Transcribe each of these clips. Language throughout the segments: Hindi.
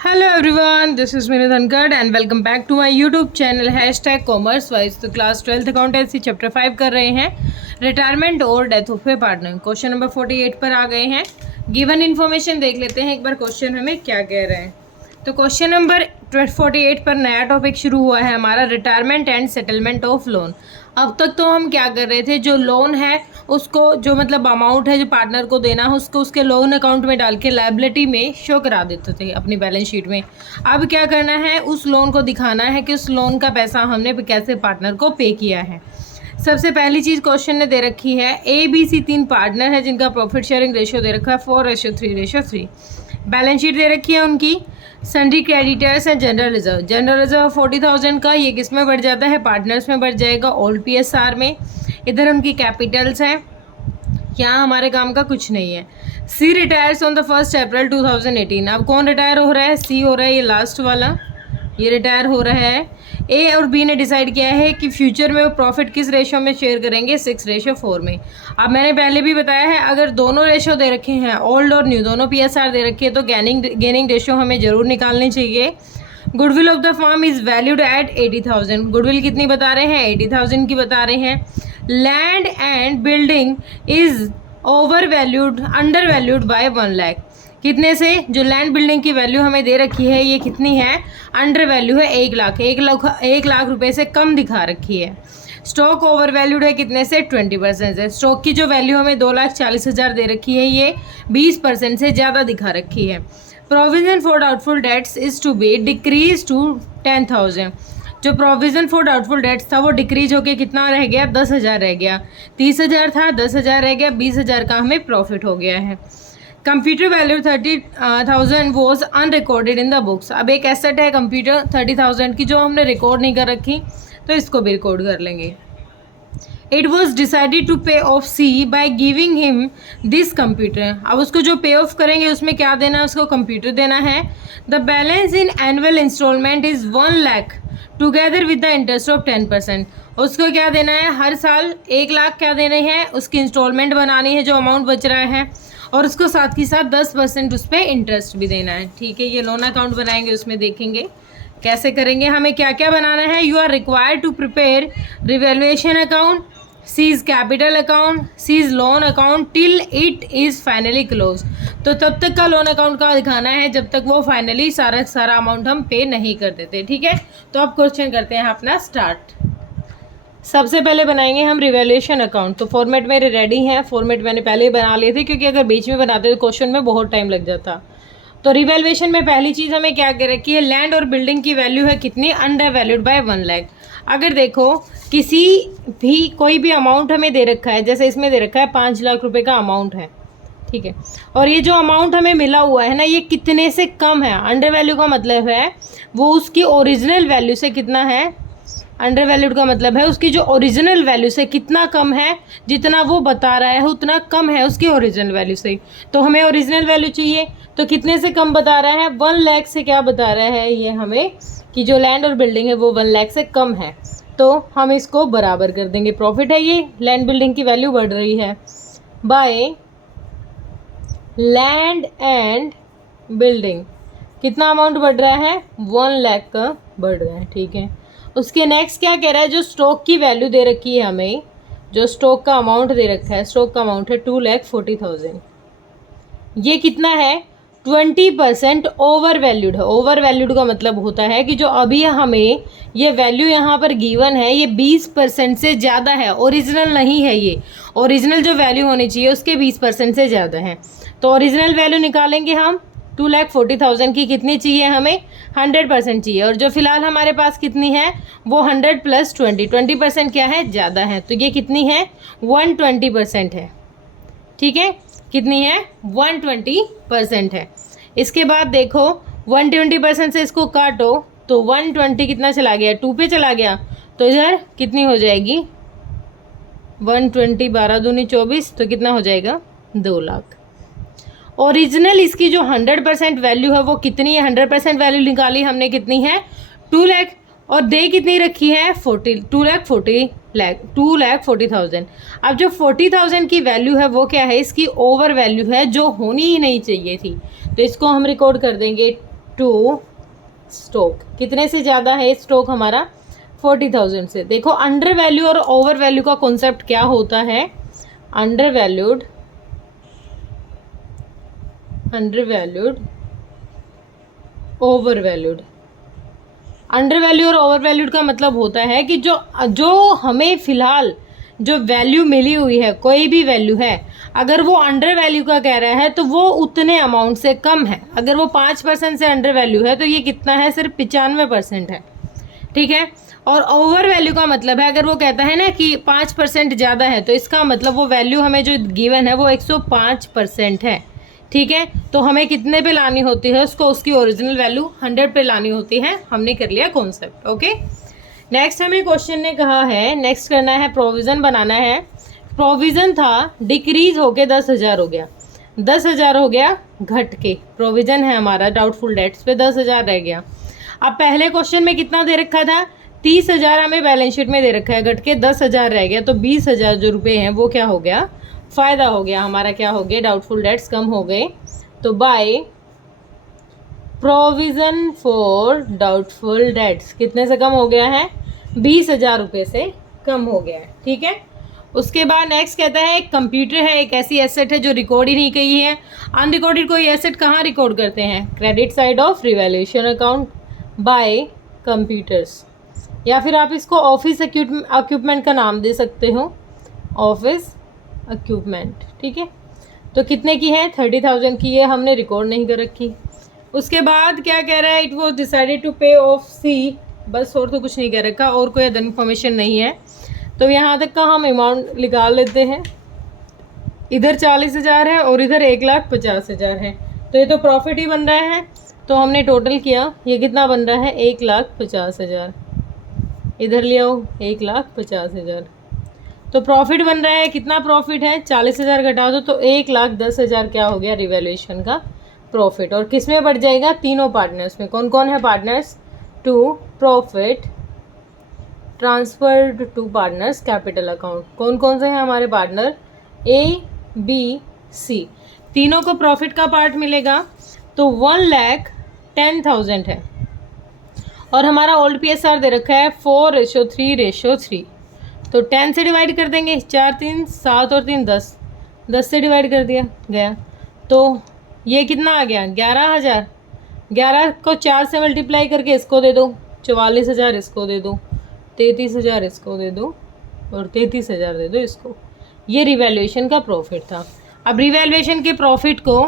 Hello everyone, this is Vinod Hankad and welcome back to my YouTube channel #commerce wise. तो क्लास 12th अकाउंटेंसी चैप्टर 5 कर रहे हैं, रिटायरमेंट और death of A partner. Question number 48 पर आ गए हैं। गिवन इन्फॉर्मेशन देख लेते हैं एक बार क्वेश्चन हमें क्या कह रहे हैं। तो क्वेश्चन नंबर 48 पर नया टॉपिक शुरू हुआ है हमारा, retirement and settlement of loan. अब तक तो हम क्या कर रहे थे, जो लोन है उसको जो मतलब अमाउंट है जो पार्टनर को देना है उसको उसके लोन अकाउंट में डाल के लायबिलिटी में शो करा देते थे अपनी बैलेंस शीट में। अब क्या करना है, उस लोन को दिखाना है कि उस लोन का पैसा हमने कैसे पार्टनर को पे किया है। सबसे पहली चीज़ क्वेश्चन ने दे रखी है, ABC 3 पार्टनर है जिनका प्रॉफिट शेयरिंग रेशियो दे रखा है 4:3:3। बैलेंस शीट दे रखी है उनकी, sundry creditors and general reserve. General reserve 40,000 का, ये किस में बढ़ जाता है, पार्टनर्स में बढ़ जाएगा, ओल्ड PSR में। इधर उनकी कैपिटल्स हैं, यहाँ हमारे काम का कुछ नहीं है। C रिटायर्स ऑन द 1 अप्रैल 2018। अब कौन रिटायर हो रहा है, C हो रहा है, ये लास्ट वाला ये रिटायर हो रहा है। A और B ने डिसाइड किया है कि फ्यूचर में वो प्रॉफिट किस रेशो में शेयर करेंगे, 6:4 में। अब मैंने पहले भी बताया है, अगर दोनों रेशो दे रखे हैं, ओल्ड और न्यू दोनों PSR दे रखे हैं, तो गेनिंग रेशो हमें ज़रूर निकालनी चाहिए। Goodwill of the firm is valued at 80,000। Goodwill कितनी बता रहे हैं, 80,000 की बता रहे हैं। Land and building is under valued bye 1 lakh. कितने से, जो लैंड बिल्डिंग की वैल्यू हमें दे रखी है ये कितनी है, अंडर वैल्यू है 1 लाख। 1 लाख रुपए से कम दिखा रखी है। स्टॉक ओवर वैल्यूड है कितने से, 20% से। स्टॉक की जो वैल्यू हमें 2,40,000 दे रखी है ये 20% से ज़्यादा दिखा रखी है। Provision for doubtful debts is to be decrease to 10,000। जो प्रोविज़न फॉर डाउटफुल डेट्स था वो डिक्रीज होके कितना रह गया, 10,000 रह गया। 30,000 था, 10,000 रह गया, 20,000 का हमें प्रॉफिट हो गया है। Computer value 30,000 was unrecorded in the books. अब एक एसेट है कंप्यूटर 30,000 की जो हमने रिकॉर्ड नहीं कर रखी, तो इसको भी रिकॉर्ड कर लेंगे। इट वॉज डिसाइडेड टू पे of C by giving him this computer. अब उसको जो पे ऑफ करेंगे उसमें क्या देना है, उसको कंप्यूटर देना है। The balance in annual instalment is 1 lakh together with the interest of 10%। उसको क्या देना है, हर साल 1 लाख क्या देनी है, उसकी इंस्टॉलमेंट बनानी है जो अमाउंट बच रहा है, और उसको साथ ही साथ 10% उस पर इंटरेस्ट भी देना है। ठीक है, ये लोन अकाउंट बनाएंगे, उसमें देखेंगे कैसे करेंगे। हमें क्या क्या बनाना है, you are required to prepare revaluation account, C's capital account, C's loan account till it is finally close. तो तब तक का लोन अकाउंट का दिखाना है जब तक वो फाइनली सारा अमाउंट हम पे नहीं कर देते। ठीक है, तो अब क्वेश्चन करते हैं अपना स्टार्ट। सबसे पहले बनाएंगे हम रिवैल्यूएशन अकाउंट। तो फॉर्मेट मेरे रेडी हैं, फॉर्मेट मैंने पहले ही बना लिए थे क्योंकि अगर बीच में बनाते तो क्वेश्चन में बहुत टाइम लग जाता। तो रिवैल्यूएशन में पहली चीज़ हमें क्या कर रखी है, लैंड और बिल्डिंग की वैल्यू है कितनी, अंडर वैल्यूड बाय 1 लाख। अगर देखो किसी भी कोई भी अमाउंट हमें दे रखा है, जैसे इसमें दे रखा है 5 लाख रुपए का अमाउंट है, ठीक है, और ये जो अमाउंट हमें मिला हुआ है ना ये कितने से कम है। अंडर वैल्यू का मतलब है वो उसकी ओरिजिनल वैल्यू से कितना है, अंडर वैल्यूड का मतलब है उसकी जो ओरिजिनल वैल्यू से कितना कम है, जितना वो बता रहा है उतना कम है उसकी ओरिजिनल वैल्यू से। तो हमें ओरिजिनल वैल्यू चाहिए, तो कितने से कम बता रहा है, 1 लाख से क्या बता रहा है ये हमें, कि जो लैंड और बिल्डिंग है वो 1 लाख से कम है। तो हम इसको बराबर कर देंगे, प्रॉफिट है ये, लैंड बिल्डिंग की वैल्यू बढ़ रही है, बाय लैंड एंड बिल्डिंग कितना अमाउंट बढ़ रहा है, 1 लाख का बढ़ रहा है। ठीक है, उसके नेक्स्ट क्या कह रहा है, जो स्टॉक की वैल्यू दे रखी है हमें, जो स्टॉक का अमाउंट दे रखा है, स्टॉक का अमाउंट है 2,40,000। ये कितना है, 20% ओवर वैल्यूड है। ओवर वैल्यूड का मतलब होता है कि जो अभी हमें ये वैल्यू यहाँ पर गिवन है ये 20% से ज़्यादा है, ओरिजिनल नहीं है ये। ओरिजिनल जो वैल्यू होनी चाहिए उसके 20% से ज़्यादा है। तो ओरिजिनल वैल्यू निकालेंगे हम, 2,40,000 की कितनी चाहिए हमें, 100% चाहिए, और जो फिलहाल हमारे पास कितनी है वो 100 + 20% क्या है, ज़्यादा है, तो ये कितनी है, 120% है। ठीक है, कितनी है, 120% है। इसके बाद देखो 120% से इसको काटो तो 120 कितना चला गया, 2 पे चला गया, तो इधर कितनी हो जाएगी, 120 12 दूनी 24, तो कितना हो जाएगा, 2 लाख। ओरिजिनल इसकी जो 100% वैल्यू है वो कितनी है, 100% वैल्यू निकाली हमने, कितनी है, 2 लाख, और दे कितनी रखी है, 2,40,000। अब जो 40,000 की वैल्यू है वो क्या है, इसकी ओवर वैल्यू है जो होनी ही नहीं चाहिए थी, तो इसको हम रिकॉर्ड कर देंगे टू स्टॉक। कितने से ज़्यादा है स्टॉक हमारा? 40,000 से। देखो अंडर वैल्यू और ओवर वैल्यू का कॉन्सेप्ट क्या होता है? Under valued, over valued. Under value और ओवर वैल्यूड का मतलब होता है कि जो हमें फिलहाल जो वैल्यू मिली हुई है, कोई भी वैल्यू है, अगर वो अंडर वैल्यू का कह रहा है तो वो उतने अमाउंट से कम है। अगर वो 5% से अंडर वैल्यू है तो ये कितना है? सिर्फ 95% है। ठीक है। और ओवर वैल्यू का मतलब है, अगर वो कहता है ना कि 5% ज़्यादा है, तो इसका मतलब वो वैल्यू हमें जो गिवन है वो 105% है। ठीक है। तो हमें कितने पे लानी होती है उसको? उसकी ओरिजिनल वैल्यू 100 पे लानी होती है। हमने कर लिया कॉन्सेप्ट। ओके। नेक्स्ट हमें क्वेश्चन ने कहा है, नेक्स्ट करना है, प्रोविज़न बनाना है। प्रोविज़न था डिक्रीज होके 10,000 हो गया, 10,000 हो गया घट के। प्रोविज़न है हमारा डाउटफुल डेट्स पे 10,000 रह गया। अब पहले क्वेश्चन में कितना दे रखा था? 30,000 हमें बैलेंस शीट में दे रखा है, घट के 10,000 रह गया। तो 20,000 जो रुपये हैं वो क्या हो गया? फ़ायदा हो गया हमारा। क्या हो गया? डाउटफुल डेट्स कम हो गए। तो by provision for doubtful debts कितने से कम हो गया है? 20,000 रुपये से कम हो गया है। ठीक है। उसके बाद नेक्स्ट कहता है एक कंप्यूटर है, एक ऐसी एसेट है जो रिकॉर्ड ही नहीं की है। अनरिकॉर्डेड कोई एसेट कहाँ रिकॉर्ड करते हैं? Credit side of revaluation account by computers, या फिर आप इसको ऑफिस इक्विपमेंट का नाम दे सकते हो, ऑफिस इक्विपमेंट। ठीक है। तो कितने की है? 30,000 की है, हमने रिकॉर्ड नहीं कर रखी। उसके बाद क्या कह रहा है? इट वॉज डिसाइडेड टू पे ऑफ सी। बस और तो कुछ नहीं कह रखा, और कोई अदर इन्फॉर्मेशन नहीं है। तो यहाँ तक का हम अमाउंट निकाल लेते हैं। इधर 40,000 है और इधर 1,50,000 है, तो ये तो प्रॉफिट ही बन रहा है। तो हमने टोटल किया, ये कितना बन रहा है? 1,50,000। इधर ले आओ 1,50,000। तो प्रॉफिट बन रहा है। कितना प्रॉफिट है? 40,000 घटा दो तो 1,10,000 क्या हो गया? रिवैल्यूएशन का प्रॉफिट। और किस में बढ़ जाएगा? तीनों पार्टनर्स में। कौन कौन है partners? To profit transferred to partners capital account. कौन कौन से हैं हमारे पार्टनर? ए, बी, सी। तीनों को प्रॉफिट का पार्ट मिलेगा। तो 1,10,000 है। और हमारा ओल्ड PSR दे रखा है 4:3:3। तो 10 से डिवाइड कर देंगे, 4 3 7 और 3 10, 10 से डिवाइड कर दिया गया। तो ये कितना आ गया? 11,000। 11 को 4 से मल्टीप्लाई करके इसको दे दो, 44,000 इसको दे दो, 33,000 इसको दे दो और 33,000 दे दो इसको। ये रिवैल्यूएशन का प्रॉफिट था। अब रिवैल्यूएशन के प्रॉफिट को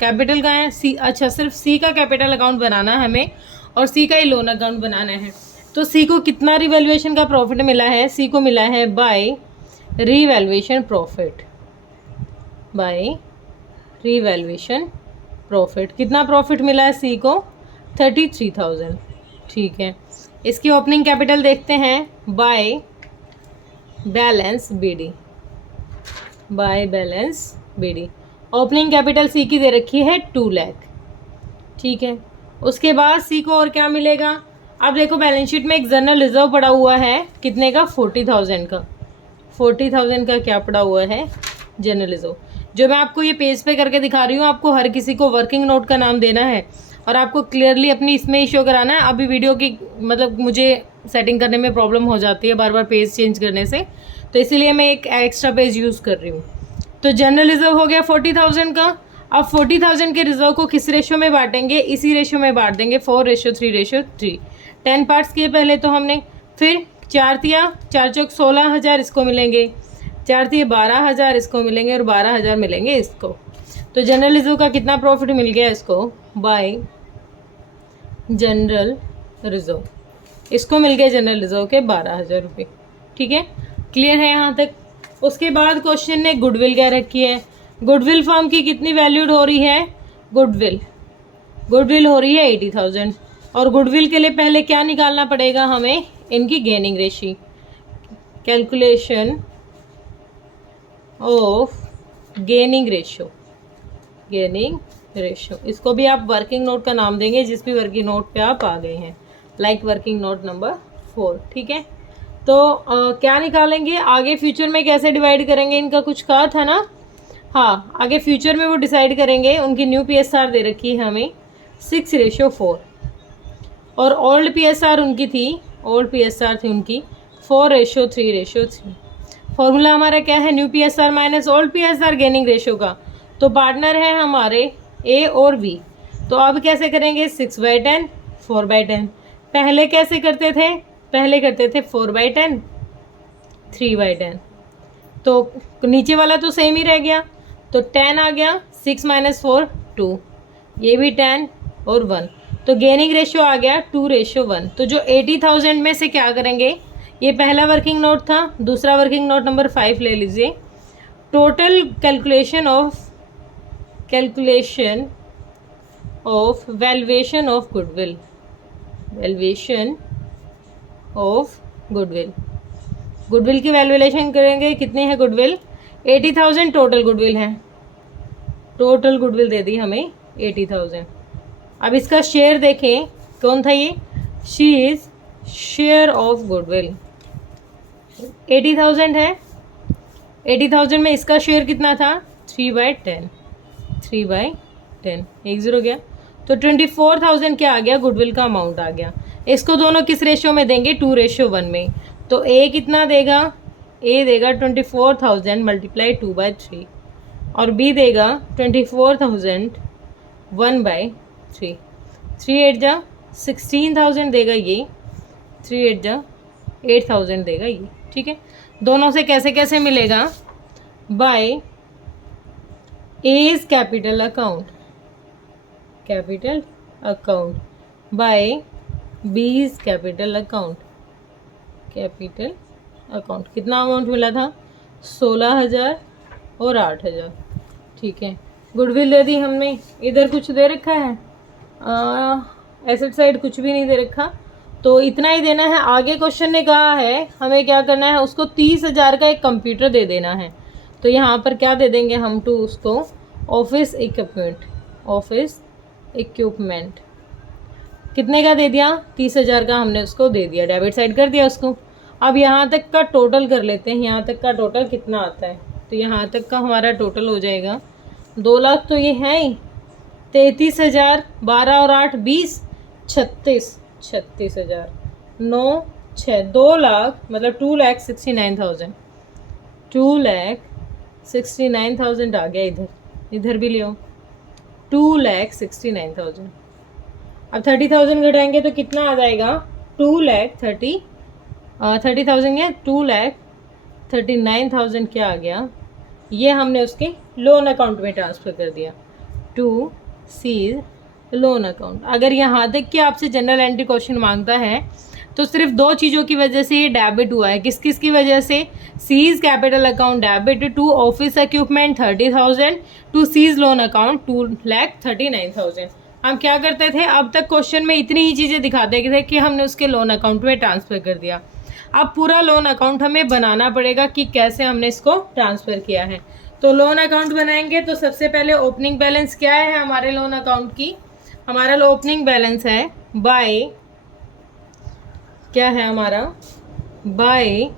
कैपिटल का है सी, अच्छा सिर्फ सी का कैपिटल अकाउंट बनाना है हमें और सी का ही लोन अकाउंट बनाना है। तो सी को कितना रिवैल्यूएशन का प्रॉफिट मिला है? सी को मिला है by revaluation profit, by revaluation profit. कितना प्रॉफिट मिला है सी को? 33,000। ठीक है। इसकी ओपनिंग कैपिटल देखते हैं, by balance BD, by balance BD. Opening capital C की दे रखी है 2 लाख। ठीक है। उसके बाद सी को और क्या मिलेगा? अब देखो बैलेंस शीट में एक जनरल रिजर्व पड़ा हुआ है, कितने का? 40,000 का। 40,000 का क्या पड़ा हुआ है? General reserve. जो मैं आपको ये पेज पे करके दिखा रही हूँ, आपको हर किसी को वर्किंग नोट का नाम देना है और आपको क्लियरली अपनी इसमें ही शो कराना है। अभी वीडियो की मतलब मुझे सेटिंग करने में प्रॉब्लम हो जाती है बार बार पेज चेंज करने से, तो इसीलिए मैं एक एक्स्ट्रा पेज यूज़ कर रही हूँ। तो जनरल रिजर्व हो गया 40,000 का। अब 40,000 के रिजर्व को किस रेशो में बांटेंगे? इसी रेशो में बांट देंगे, 4:3:3। 10 पार्ट्स किए पहले तो हमने, फिर 4 तिया 4 चौक 16,000 इसको मिलेंगे, 4 तिया 12,000 इसको मिलेंगे और 12,000 मिलेंगे इसको। तो जनरल रिजर्व का कितना प्रॉफिट मिल गया इसको? बाय जनरल रिजर्व, इसको मिल गया जनरल रिजर्व के 12,000 रुपये। ठीक है, क्लियर है यहाँ तक। उसके बाद क्वेश्चन ने गुडविल क्या रखी है? गुडविल फर्म की कितनी वैल्यूड हो रही है? गुडविल हो रही है 80,000। और गुडविल के लिए पहले क्या निकालना पड़ेगा हमें? इनकी gaining ratio, calculation of gaining ratio, इसको भी आप वर्किंग नोट का नाम देंगे जिस भी वर्किंग नोट पे आप आ गए हैं, लाइक वर्किंग नोट नंबर 4। ठीक है। तो क्या निकालेंगे आगे? फ्यूचर में कैसे डिवाइड करेंगे इनका कुछ कहा था ना? हाँ, आगे फ्यूचर में वो डिसाइड करेंगे। उनकी न्यू PSR दे रखी है हमें 6:4। और ओल्ड PSR उनकी थी, ओल्ड PSR थी उनकी 4:3:3। फॉर्मूला हमारा क्या है, new PSR minus old PSR gaining ratio का। तो पार्टनर है हमारे A और B। तो अब कैसे करेंगे, 6/10 4/10। पहले कैसे करते थे, पहले करते थे 4/10 3/10। तो नीचे वाला तो सेम ही रह गया, तो 10 आ गया, 6 - 4 2, ये भी 10 और 1। तो गेनिंग रेशियो आ गया 2:1। तो जो 80,000 में से क्या करेंगे, ये पहला वर्किंग नोट था, दूसरा वर्किंग नोट नंबर 5 ले लीजिए। Total calculation of valuation of goodwill, valuation of goodwill. Goodwill की वैल्यूएशन करेंगे, कितनी है गुडविल, 80,000 टोटल गुडविल है, टोटल गुडविल दे दी हमें 80,000। अब इसका शेयर देखें, कौन था ये, she is share of goodwill 80,000 है। 80,000 में इसका शेयर कितना था, 3/10, 3/10, 1 0 गया। तो 24,000 क्या आ गया, गुडविल का अमाउंट आ गया। इसको दोनों किस रेशियो में देंगे, 2:1 में। तो ए कितना देगा, ए देगा 24,000 × 2/3 और बी देगा 24,000 1/3। 3 8 16,000 देगा ये, 3 8 8,000 देगा ये, ठीक है। दोनों से कैसे कैसे मिलेगा, by A's capital account, capital account by B's capital account, capital account. कितना अमाउंट मिला था, 16,000 और 8,000, ठीक है। गुडविल दे दी हमने, इधर कुछ दे रखा है, एसेट साइड कुछ भी नहीं दे रखा, तो इतना ही देना है। आगे क्वेश्चन ने कहा है हमें क्या करना है, उसको 30,000 का एक कंप्यूटर दे देना है। तो यहाँ पर क्या दे देंगे हम, टू उसको ऑफिस इक्विपमेंट, ऑफिस इक्विपमेंट कितने का दे दिया, 30,000 का हमने उसको दे दिया, डेबिट साइड कर दिया उसको। अब यहाँ तक का टोटल कर लेते हैं, यहाँ तक का टोटल कितना आता है। तो यहाँ तक का हमारा टोटल हो जाएगा 2 लाख, तो ये है ही 33,000, 12 और 8 20, 36,000 9 6, 2 लाख मतलब 2,69,000, 2,69,000 आ गया। इधर भी लियो 2,69,000। अब 30,000 घटाएंगे तो कितना आ जाएगा, 30,000 या 2,39,000 क्या आ गया, ये हमने उसके लोन अकाउंट में ट्रांसफ़र कर दिया, टू सीज लोन अकाउंट। अगर यहाँ तक कि आपसे जनरल एंट्री क्वेश्चन मांगता है तो सिर्फ 2 चीज़ों की वजह से ये डेबिट हुआ है। किस किस की वजह से, C's capital account debit to office equipment 30,000 to C's loan account 2,39,000। हम क्या करते थे, अब तक क्वेश्चन में इतनी ही चीज़ें दिखाते थे कि हमने उसके लोन अकाउंट में ट्रांसफ़र कर दिया। अब पूरा लोन अकाउंट हमें बनाना पड़ेगा कि कैसे हमने इसको ट्रांसफ़र किया है। तो लोन अकाउंट बनाएंगे तो सबसे पहले ओपनिंग बैलेंस क्या है हमारे लोन अकाउंट की, हमारा ओपनिंग बैलेंस है बाय, क्या है हमारा, by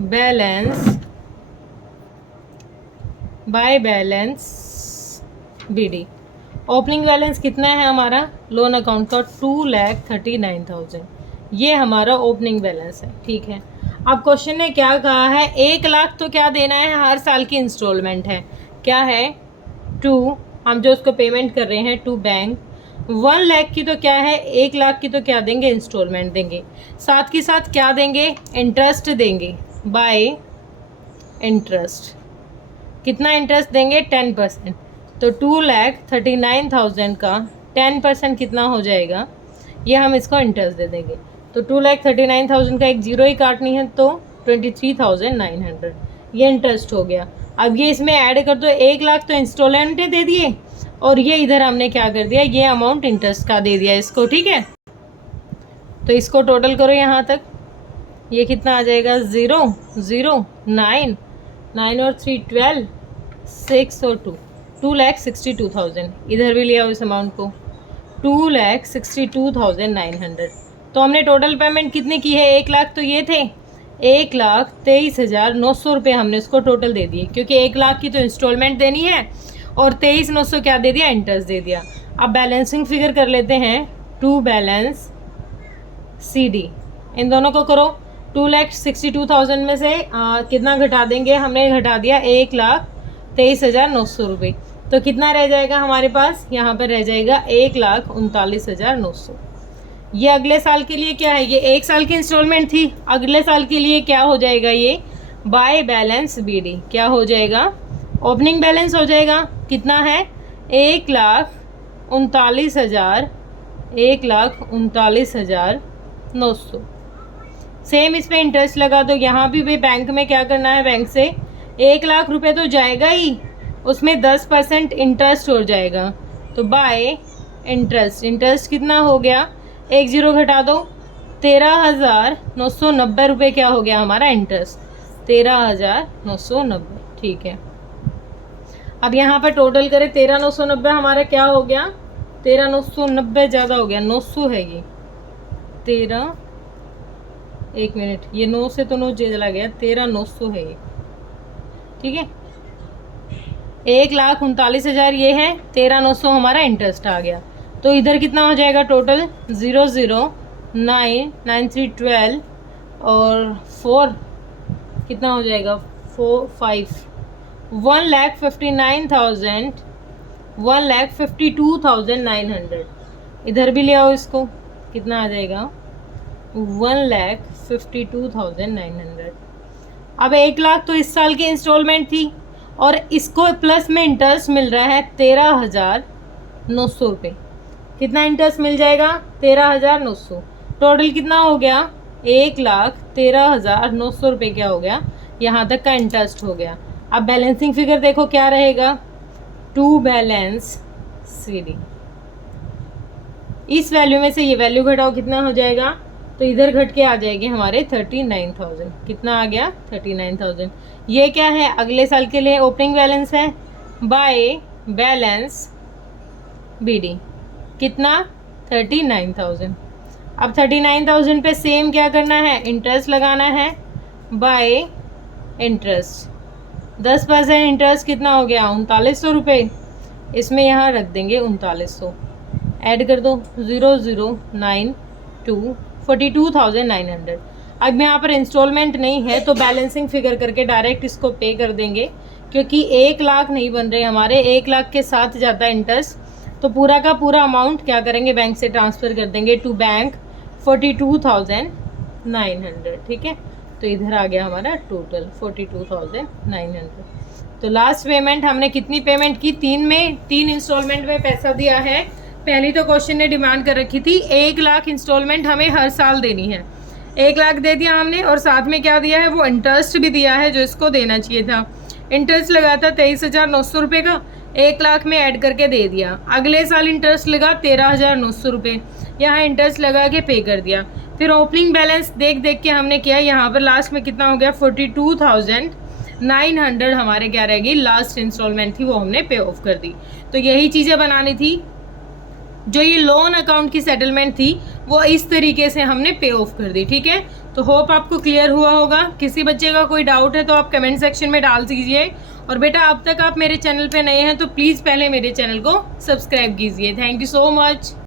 balance BD। Opening balance कितना है हमारा लोन अकाउंट का, 2,39,000, ये हमारा ओपनिंग बैलेंस है, ठीक है। अब क्वेश्चन ने क्या कहा है, 1 लाख तो क्या देना है, हर साल की इंस्टॉलमेंट है, क्या है, टू, हम जो उसको पेमेंट कर रहे हैं टू बैंक। 1 लाख की तो क्या है, 1 लाख की तो क्या देंगे, इंस्टॉलमेंट देंगे, साथ के साथ क्या देंगे, इंटरेस्ट देंगे, बाय इंटरेस्ट। कितना इंटरेस्ट देंगे, 10%। तो 2,39,000 का 10% कितना हो जाएगा, ये हम इसको इंटरेस्ट दे देंगे। तो 2,39,000 का एक जीरो ही काटनी है, तो 23,900 ये इंटरेस्ट हो गया। अब ये इसमें ऐड कर दो, 1 लाख तो इंस्टॉलमेंट दे दिए और ये इधर हमने क्या कर दिया, ये अमाउंट इंटरेस्ट का दे दिया इसको, ठीक है। तो इसको टोटल करो यहाँ तक, ये कितना आ जाएगा, 0 0 9 9 और 3 12 6 और 2 2,62,000। इधर भी लिया इस अमाउंट को, 2,62,900। तो हमने टोटल पेमेंट कितनी की है, 1 लाख तो ये थे, 1,23,900 रुपये हमने उसको टोटल दे दिए, क्योंकि 1 लाख की तो इंस्टॉलमेंट देनी है और 23,900 क्या दे दिया, इंटरेस्ट दे दिया। अब बैलेंसिंग फिगर कर लेते हैं, टू बैलेंस CD, इन दोनों को करो। 2,62,000 में से कितना घटा देंगे, हमने घटा दिया 1,23,900 रुपये, तो कितना रह जाएगा हमारे पास, यहाँ पर रह जाएगा 1,39,900। ये अगले साल के लिए क्या है, ये एक साल की इंस्टॉलमेंट थी, अगले साल के लिए क्या हो जाएगा, ये बाय बैलेंस BD क्या हो जाएगा, ओपनिंग बैलेंस हो जाएगा, कितना है 1,39,900। सेम इस पे इंटरेस्ट लगा दो, यहाँ भी बैंक में क्या करना है, बैंक से 1,00,000 रुपये तो जाएगा ही, उसमें 10% इंटरेस्ट हो जाएगा, तो बाय इंटरेस्ट कितना हो गया, 1 0 घटा दो, 13,990 रुपये क्या हो गया हमारा इंटरेस्ट, 13,990। ठीक है, अब यहाँ पर टोटल करें, 13,990 हमारा क्या हो गया, 13,990 ज़्यादा हो गया, 900 है ये, 13, एक मिनट, ये 9 से तो 9 चला गया, 13,900 है ये। ठीक है, 1,39,000 ये है, 13,900 हमारा इंटरेस्ट आ गया, तो इधर कितना हो जाएगा टोटल, 0 0 9 9 3 12 और 4 कितना हो जाएगा, 4 5 1,59,000 1,52,900। इधर भी ले आओ इसको, कितना आ जाएगा, 1,52,900। अब 1,00,000 तो इस साल की इंस्टॉलमेंट थी, और इसको प्लस में इंटरेस्ट मिल रहा है 13,900 रुपये। कितना इंटरेस्ट मिल जाएगा, 13,900। टोटल कितना हो गया, 1,13,900 रुपये क्या हो गया, यहाँ तक का इंटरेस्ट हो गया। अब बैलेंसिंग फिगर देखो क्या रहेगा, टू बैलेंस CD, इस वैल्यू में से ये वैल्यू घटाओ, कितना हो जाएगा, तो इधर घट के आ जाएगी हमारे 39,000। कितना आ गया, 39,000। ये क्या है, अगले साल के लिए ओपनिंग बैलेंस है, बाय बैलेंस BD कितना, 39,000। अब 39,000 पे सेम क्या करना है, इंटरेस्ट लगाना है, बाय इंटरेस्ट 10% इंटरेस्ट कितना हो गया, 3,900 रुपये, इसमें यहाँ रख देंगे 3,900, ऐड कर दो, 0 0 9 2 42,900। अब यहाँ पर इंस्टॉलमेंट नहीं है तो बैलेंसिंग फिगर करके डायरेक्ट इसको पे कर देंगे, क्योंकि 1,00,000 नहीं बन रहे हमारे, 1,00,000 के साथ जाता है इंटरेस्ट, तो पूरा का पूरा अमाउंट क्या करेंगे, बैंक से ट्रांसफ़र कर देंगे टू बैंक 42,900। ठीक है, तो इधर आ गया हमारा टोटल 42,900। तो लास्ट पेमेंट हमने कितनी पेमेंट की, 3 इंस्टॉलमेंट में पैसा दिया है। पहली तो क्वेश्चन ने डिमांड कर रखी थी 1,00,000 इंस्टॉलमेंट हमें हर साल देनी है, 1,00,000 दे दिया हमने, और साथ में क्या दिया है, वो इंटरेस्ट भी दिया है जो इसको देना चाहिए था। इंटरेस्ट लगा था 23,900 रुपये का, 1,00,000 में ऐड करके दे दिया। अगले साल इंटरेस्ट लगा 13,900 रुपये, यहाँ इंटरेस्ट लगा के पे कर दिया। फिर ओपनिंग बैलेंस देख के हमने किया, यहाँ पर लास्ट में कितना हो गया, 42,900 हमारे क्या रहेगी, लास्ट इंस्टॉलमेंट थी, वो हमने पे ऑफ कर दी। तो यही चीज़ें बनानी थी, जो ये लोन अकाउंट की सेटलमेंट थी वो इस तरीके से हमने पे ऑफ कर दी। ठीक है, तो होप आपको क्लियर हुआ होगा। किसी बच्चे का कोई डाउट है तो आप कमेंट सेक्शन में डाल दीजिए, और बेटा अब तक आप मेरे चैनल पे नए हैं तो प्लीज़ पहले मेरे चैनल को सब्सक्राइब कीजिए। Thank you so much.